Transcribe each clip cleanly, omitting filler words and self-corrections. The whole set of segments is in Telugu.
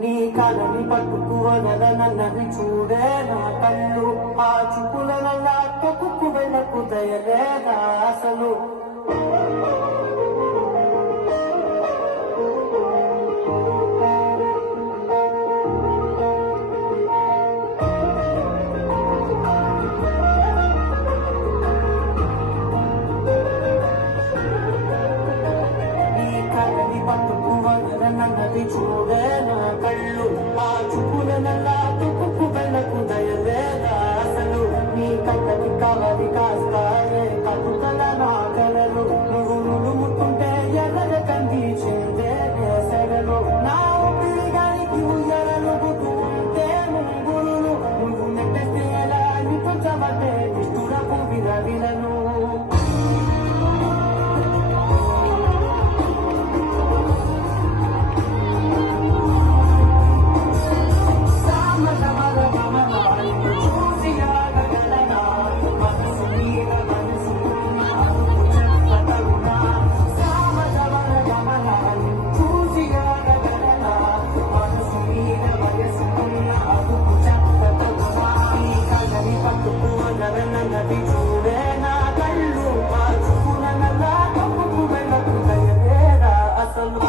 నీ కలని పట్టుకువనన్నది చూడే నా కళ్ళు ఆ చూపులనల్లా తొక్కుకు వెళ్ళకు దయలేదా అసలు నన్నది చూడే నా కళ్ళు ఆ చూపులనల్లా తొక్కుకు వెళ్ళకు దయలేదా అసలు నీ కళ్ళకి కవలి కాస్తాయే కటుకల నా కలలు నువ్వు ముట్టుంటే ఎర్రగ కంది చెందే సెగలు నా పిలిగానికి ఉయ్యరలు గుర్తుంటే ముంగురులు నువ్వు నెట్టేస్తే ఎలా నిపుంచబట్టే నిష్ఠురపు వినవిలను నన్నది చూడే నా కళ్ళు ఆ చూపులనల్లా తప్పుకు వెళ్ళకు దయలేదా అసలు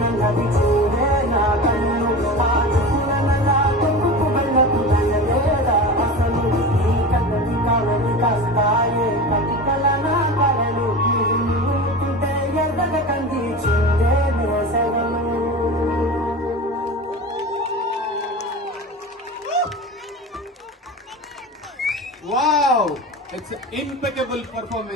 నన్నది చూడే నా కళ్ళు ఆ చూపులనల్లా తప్పుకు వెళ్ళకు దయలేదా అసలు నీ కళ్ళకి కావలి కాస్తాయే కటికల నా కలలు ముట్టుంటే ఎర్రగ కంది చెందే సెగలు. Wow! It's an impeccable performance.